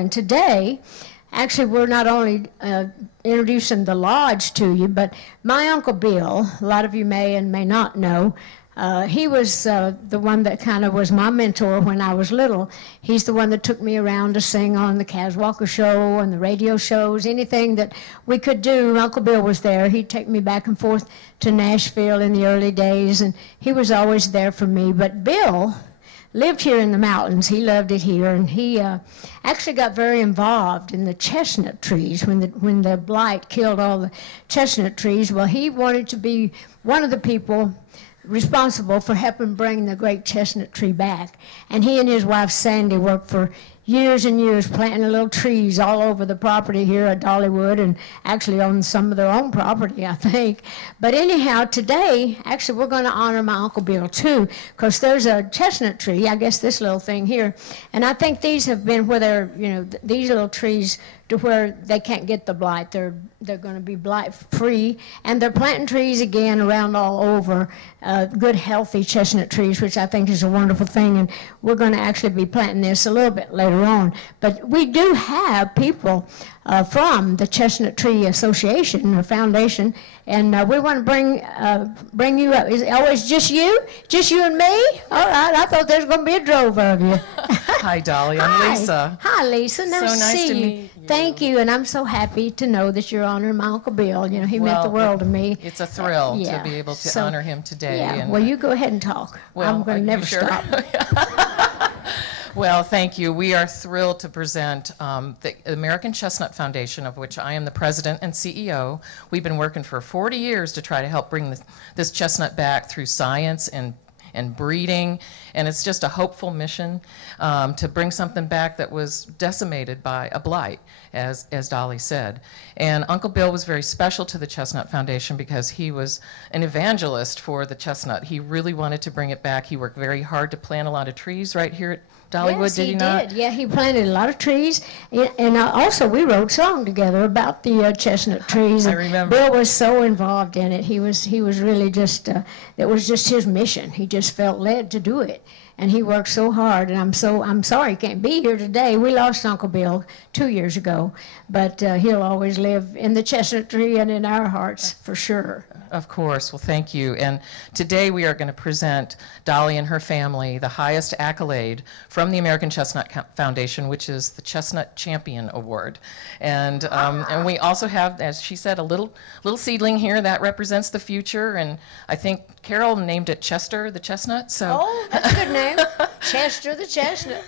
And today, actually, we're not only introducing the lodge to you, but my Uncle Bill, a lot of you may and may not know, he was the one that kind of was my mentor when I was little. He's the one that took me around to sing on the Kaz Walker Show and the radio shows, anything that we could do. Uncle Bill was there. He'd take me back and forth to Nashville in the early days, and he was always there for me. But Bill lived here in the mountains. He loved it here, and he actually got very involved in the chestnut trees when the blight killed all the chestnut trees. Well, he wanted to be one of the people responsible for helping bring the great chestnut tree back. And he and his wife Sandy worked for years and years planting little trees all over the property here at Dollywood, and actually on some of their own property, I think. But anyhow, today, actually, we're going to honor my Uncle Bill, too, because there's a chestnut tree, I guess this little thing here, and I think these have been where they're, you know, these little trees to where they can't get the blight. They're going to be blight-free, and they're planting trees again around all over, good, healthy chestnut trees, which I think is a wonderful thing, and we're going to actually be planting this a little bit later on. But we do have people from the Chestnut Tree Association or Foundation, and we want to bring you up. Is it always just you? Just you and me? All right, I thought there was going to be a drove of you. Hi, Dolly. I'm Lisa. Hi, Lisa. Nice to see you. Meet you. Thank you, and I'm so happy to know that you're honoring my Uncle Bill. You know, he meant the world to me. It's a thrill to be able to honor him today. Yeah, and, well, you go ahead and talk. Well, I'm going to never stop. Well, thank you. We are thrilled to present the American Chestnut Foundation, of which I am the president and CEO. We've been working for 40 years to try to help bring this chestnut back through science and breeding, and it's just a hopeful mission to bring something back that was decimated by a blight, as Dolly said. And Uncle Bill was very special to the Chestnut Foundation because he was an evangelist for the chestnut. He really wanted to bring it back. He worked very hard to plant a lot of trees right here at Dollywood, yes, did he not? Did. Yeah, he planted a lot of trees, and also we wrote a song together about the chestnut trees. I remember. Bill was so involved in it. He was really just, it was just his mission. He just felt led to do it, and he worked so hard. And I'm sorry he can't be here today. We lost Uncle Bill 2 years ago, but he'll always live in the chestnut tree and in our hearts for sure. Of course. Well, thank you. And today we are going to present Dolly and her family the highest accolade from the American Chestnut Foundation, which is the Chestnut Champion Award. And we also have, as she said, a little seedling here that represents the future. And I think Carol named it Chester the Chestnut. So. Oh, that's a good name. Chester the Chestnut.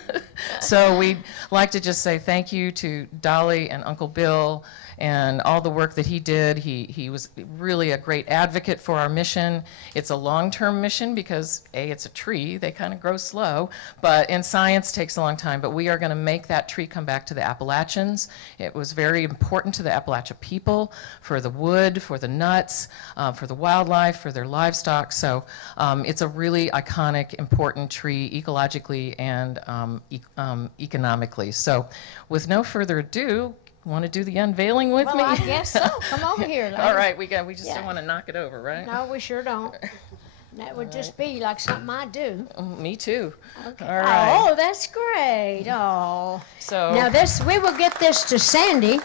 So we'd like to just say thank you to Dolly and Uncle Bill and all the work that he did. He was really a great advocate for our mission. It's a long-term mission because, A, it's a tree. They kind of grow slow, but in science takes a long time. But we are going to make that tree come back to the Appalachians. It was very important to the Appalachia people, for the wood, for the nuts, for the wildlife, for their livestock. So it's a really iconic, important tree ecologically and economically. So with no further ado, want to do the unveiling with me? Well, I guess so. Come over here, lady. All right, we just don't want to knock it over, right? No, we sure don't. That would just be like something I do. Me too. Okay. All right. Oh, that's great. Oh. So now we will get this to Sandy,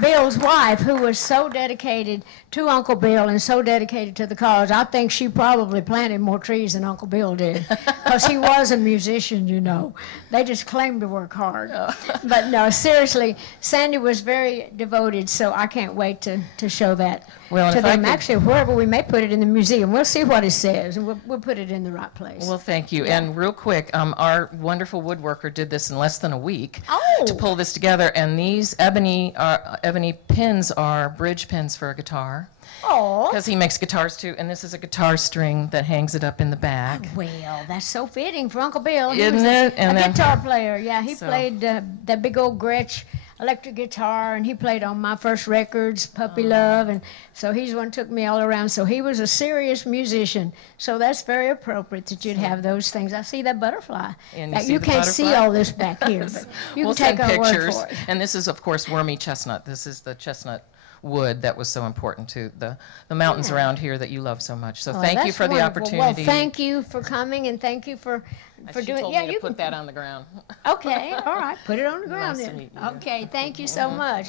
Bill's wife, who was so dedicated to Uncle Bill and so dedicated to the cause. I think she probably planted more trees than Uncle Bill did, because he was a musician, you know. They just claimed to work hard. Oh. But no, seriously, Sandy was very devoted, so I can't wait to show that to them. Actually, wherever we may put it in the museum, we'll see what it says, and we'll put it in the right place. Well, thank you. Yeah. And real quick, our wonderful woodworker did this in less than a week to pull this together, and these ebony pins are bridge pins for a guitar. Oh. Because he makes guitars too, and this is a guitar string that hangs it up in the back. Well, that's so fitting for Uncle Bill. Isn't it? And a guitar player. Yeah, he played that big old Gretsch electric guitar, and he played on my first records, Puppy Love, and so he's the one who took me all around. So he was a serious musician. So that's very appropriate that you'd have those things. I see that butterfly. And you can't see all this back here, but you we'll can take send our pictures. word for it. And this is, of course, wormy chestnut. This is the chestnut wood that was so important to the mountains around here that you love so much. So Oh, thank you that's for the wonderful. opportunity. Well, thank you for coming, and thank you for She doing. told Yeah, me to you put can. that on the ground. Okay, all right, put it on the ground Nice to then. meet you. Okay, thank you so much.